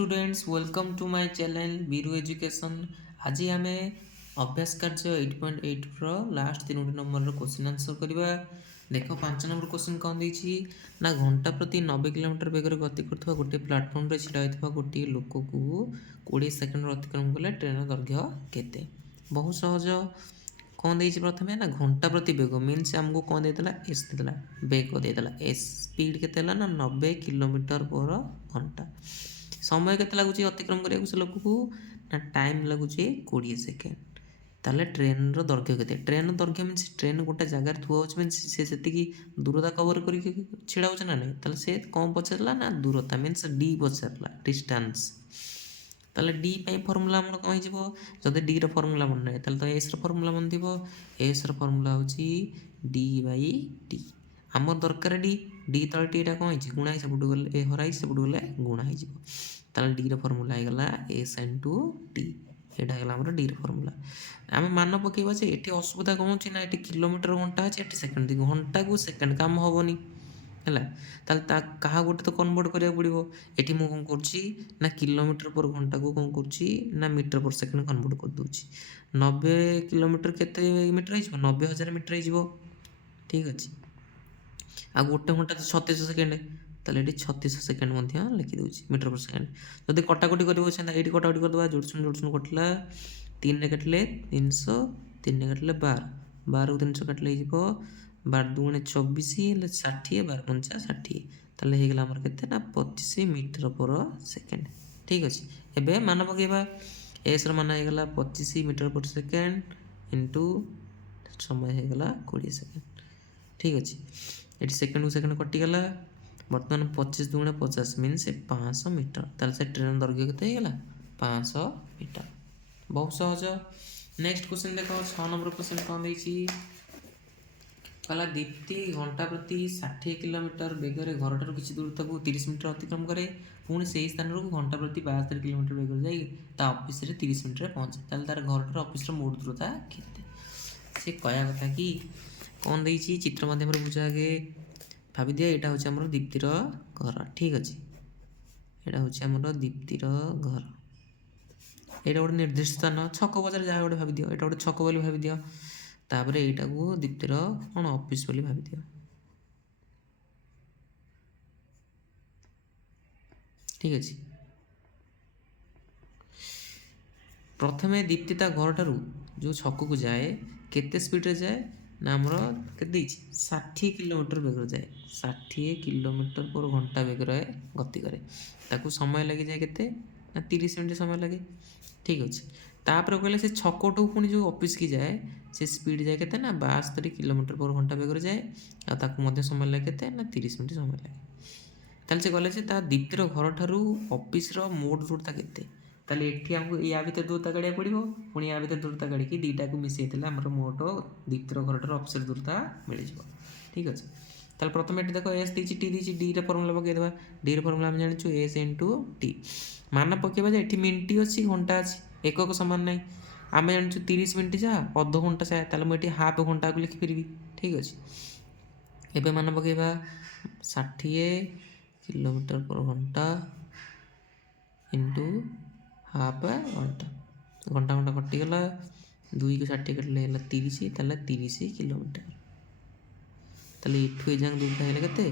Students welcome to my channel Biru education. आज आम अभ्यास कार्य 8.8 लास्ट 3 नंबर क्वेश्चन आंसर करवा। देख 5 नंबर क्वेश्चन कौन देती ना घंटा प्रति 90 किलोमीटर बेगर गति कर गोटे प्लाटफर्म ढड़ा होता गोटे लोक को 20 सेकेंड अतिक्रम कले ट्रेन दैर्घ्य केते। बहुत सहज कौन देती प्रथम ना घंटा प्रति बेग मीनस आमको कौन देता एस देता बेग देता एस स्पीड के ना 90 किलोमीटर पर घंटा। समय के लगुच अतिक्रम करने से लोक को ना टाइम लगुच 20 सेकेंड। ताले ट्रेन दैर्घ्य के ट्रेन दैर्घ्य मीन ट्रेन गोटे जगार थुआ मीन से दूरता कवर कर छिड़ा हो ना नहीं ताले से कौन पचारा ना दूरता मीनस डी पचारा डिस्टेंस। ताले डी फर्मूला आम कौन हो जब डी फर्मूला मन ना तो एस फर्मूला मन थी एस फर्मूला हूँ डी बाई टी आम दरकार डी डी तले टीटा कौन गुणा सेपटू गले ए हर सेपटू गले गुणा हो डी फर्मूला होगा एस इंटू टी यहाँ है डी फर्मूला। आम मान पकेबा जे ये असुविधा कौन होना ये किलोमीटर घंटा अच्छे ये सेकेंड घंटा को सेकेंड काम हेनी है क्या गोटे तो कन्वर्ट करा पड़ो ये मुझे कौन कर किलोमीटर पर घंटा को कौन कर मीटर पर सेकेंड कन्वर्ट कर दूसरी 90 किलोमीटर केते मीटर हो 90,000 मीटर हो ठीक अच्छे आ गोटे घंटा तो 3600 सेकेंड ताले ये 3600 सेकेंड लिखिदे मीटर पर सेकेंड। जब कटाकटी कर ये कटाकटी करदे जोड़छुन जोड़छुन कटला 3 काटिले 300 3 काटिले 12 12 को 300 काटिले 12 दुगुणे 24 60 12 पंचा 60 ताले होगा आमर के 25 मीटर पर सेकेंड ठीक अच्छे। एवं मान पकेबा एस मान होगा 25 मीटर पर सेकेंड इंटू समय होगा 20 सेकेंड ठीक अच्छे। ये सेकेंड को सेकेंड कटिगला बर्तमान 25 दुगुणे 50 मीनस 500 मीटर ताले से ट्रेन दैर्घ्य के 500 मीटर। बहुत सहज। नेक्स्ट क्वेश्चन देख 6 नंबर क्वेश्चन कौन देखी कहला दीप्ति घंटा प्रति 60 किलोमीटर बेगर घर ठार किसी दूरता को 30 मीटर अतिक्रम करे पुणी से स्थान को घंटा प्रति 72 किलोमीटर बेगर जा ऑफिस 30 मिनट में पहुँचे तार घर ठार ऑफिस मोट दूरता केते से कहया कथा कि कौन देती चित्र माध्यम बुझा आगे भावी दिया यहाँ हूँ आम दीप्तिर घर ठीक अच्छे यहाँ हूँ आम दीप्तिर घर यहाँ गोटे निर्दिष्ट स्थान छक बजार जहाँ गोटे भावी दियो यहाँ गोटे छक बोली भावी दियो तापर यहाँ को दीप्तिर कौन ऑफिस बोली भावी दियो ठीक अच्छे। प्रथमे दीप्ति ता घर ठारू जो छक को जाए केते स्पीड रे जाए ना आमर के 60 किलोमीटर बेगर जाए 60 किलोमीटर पर घंटा बेगर गति करे ताकू समय लगी जाए के ना 30 मिनट समय लगे ठीक अच्छे। तापर कहले से छकटू पुणी जो ऑफिस की जाए से स्पीड जाए के ना 72 किलोमीटर पर घंटा बेगर जाए आ समय लगे के ना 30 मिनट समय लगे ताले से कहले से दीप्तिर घर ठारू ऑफिस मोट दूरता केते ताले एठी हमको या भीतर दूरता गाड़िया पड़ो पुणी या भीतर दूरता गाड़ी की दीटा को मिसई आमर मोट दीप्तिर घर ठार ऑफिस दूरता मिल जाए ठीक अच्छे। ताले प्रथम ये देख एस दी टी दी डी फर्मूला पकईदे डी फर्मूला आम जानी एस इंटू टी मान पकेबा ये मिनिट अच्छी घंटा अच्छी एकक सामान ना आम जानी 30 मिनिट जा अध घंटा से ताले मुझे हाफ घंटा को लिखिपरि ठीक अच्छे। एवं मान पकेबा 60 किलोमीटर पर घंटा इंटू हाफ घंटा घंटा घंटा कटिगला 2 को 60 कटिले 30 ताले 30 किलोमीटर ताले इठू एजाक दूरता है के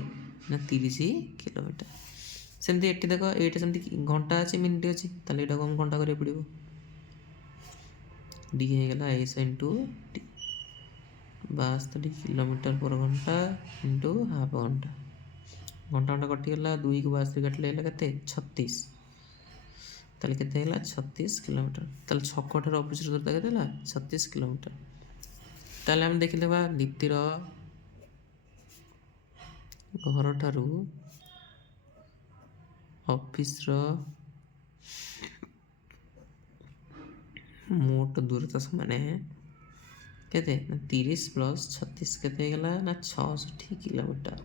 ना 30 किलोमीटर। सेमती ये देख ये सेमती घंटा अच्छे मिनिट अच्छी ताले यहाँ को घंटा करा पड़ो डी होगा एस इंटू टी 72 किलोमीटर पर घंटा इंटू हाफ घंटा घंटा घंटा कटिगला 2 को 72 काटिले के 36 ताले केते 36 किलोमीटर ताले छक ठार ऑफिस दूरता के 36 किलोमीटर। ताले हम देखिदेबा दीप्तिर घर ठारू ऑफिस मोट दूरता समान केते 30 प्लस 36 केते गला ना 66 किलोमीटर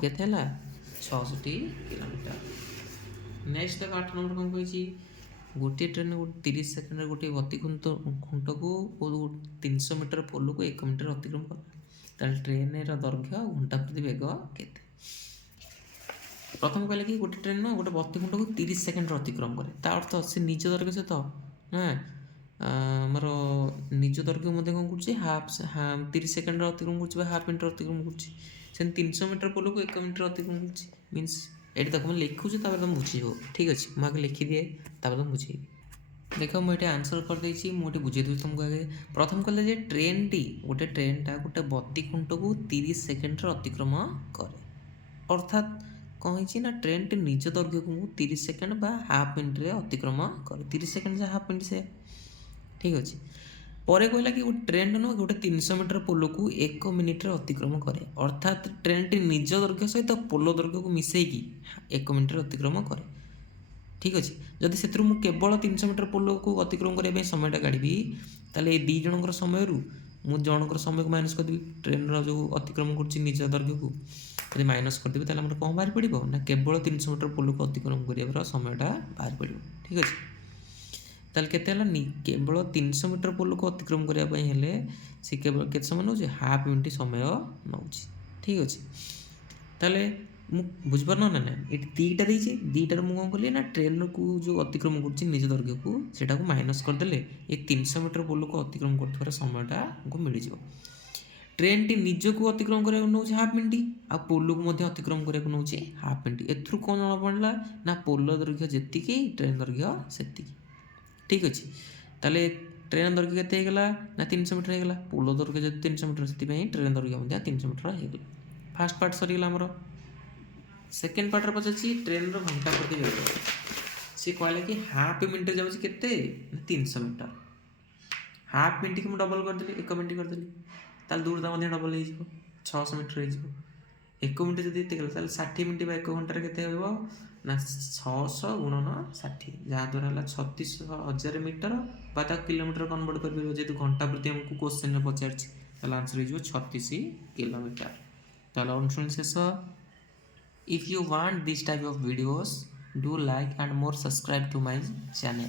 केते 66 किलोमीटर। नेक्स्ट देख 8 नंबर कौन कही गोटे ट्रेन 30 सेकेंड गोटे गति खुंट को 300 मीटर पोल को 1 मीटर अतिक्रम कर ट्रेन दैर्घ्य घंटा प्रति बेग केते प्रथम कहले कि गोटे ट्रेन न गोटे बत्ती खुंट को 30 सेकेंड अतिक्रम करे ता अर्थ से निज दैर्घ्य सहित ना आमर निज दैर्घ्य मध्य कौन कर हाफ 30 सेकेंड अतिक्रम कर हाफ मिनिट अतिक्रम कर 300 मीटर पोल को 1 मिनिट अतिक्रम कर मीनस ये देख मुझे लिखुची तुम बुझेब ठीक अच्छे मुझे लिखिदिए तुम बुझेबी देख मुझे आंसर करदे मुझे बुझेदेवी तुमको आगे प्रथम कहले ट्रेन टी गोटे ट्रेनटा गोटे बत्ती खुंट को 30 सेकेंड अतिक्रम करे अर्थात कौन ना ट्रेन टी निज दैर्घ्य को 30 सेकेंड बा हाफ मिनिट रे अतिक्रम करे 30 सेकेंड हाफ मिनिट से ठीक अच्छे पर कहला कि गोटे ट्रेन न गोटे 300 मीटर पोल को 1 मिनिट रे अतिक्रम करे अर्थात ट्रेन टी निज दैर्घ्य सहित पोल दैर्घ्य को मिसेकी 1 मिनिट रे अतिक्रम करे ठीक अच्छे जदि से केवल 300 मीटर पोल को अतिक्रम करने समयटा काढ़ी ताले ये दी जनकर समय मुझे जनकर समय को माइनस करदेवी ट्रेन रो अतिक्रम कर निज दैर्घ्य को यदि माइनस करदेवी ताले हमर कौन बाहर पड़ो ना केवल 300 मीटर पोल को अतिक्रम कर समयटा बाहर पड़ो ठीक अच्छे ताले केते केवल 300 मीटर पोल को अतिक्रम करने से केवल केते समय नौ हाफ मिनिट समय नौ ठीक अच्छे ताले बुझिपार ना ना ये दीटा दीटार मुझे कौन कली ना ट्रेन को जो अतिक्रम कर निज दैर्घ्य को सेटा को माइनस करदे ये 300 मीटर पोल को अतिक्रम कर समयटा हमको मिल जाए ट्रेन टी निज को अतिक्रम करने नौ हाफ मिनिट आ पोल को अतिक्रम करने नौ हाफ मिनिट एथुर कौन जना पड़ा ना पोल दैर्घ्य जी ट्रेन दैर्घ्य से ठीक अच्छे ताले ट्रेन दैर्घ्य के ना 300 मीटर होगा पोल दैर्घ्य जो 300 मीटर से ट्रेन दैर्घ्य 300 मीटर होगा फास्ट पार्ट सरीगला आमर सेकेंड पार्ट पचार ट्रेन घंटा प्रति वेग सी कहला कि हाफ मिनिट जाऊँगी केते 300 मीटर हाफ मिनिट की डबल करदेली 1 मिनिट करदेली ताल दूरता डबल हो 600 मीटर हो 1 मिनिट जब ये 60 मिनिट 1 घंटे के ना 600 गुणन 60 जहाँद्वारा 36,000 मीटर बा किलोमीटर कन्वर्ट कर जेहतु घंटा प्रति हमको क्वेश्चन पचार आंसर हो 36 किलोमीटर ताल अनुशून शेष If you want this type of videos, do like and more subscribe to my channel.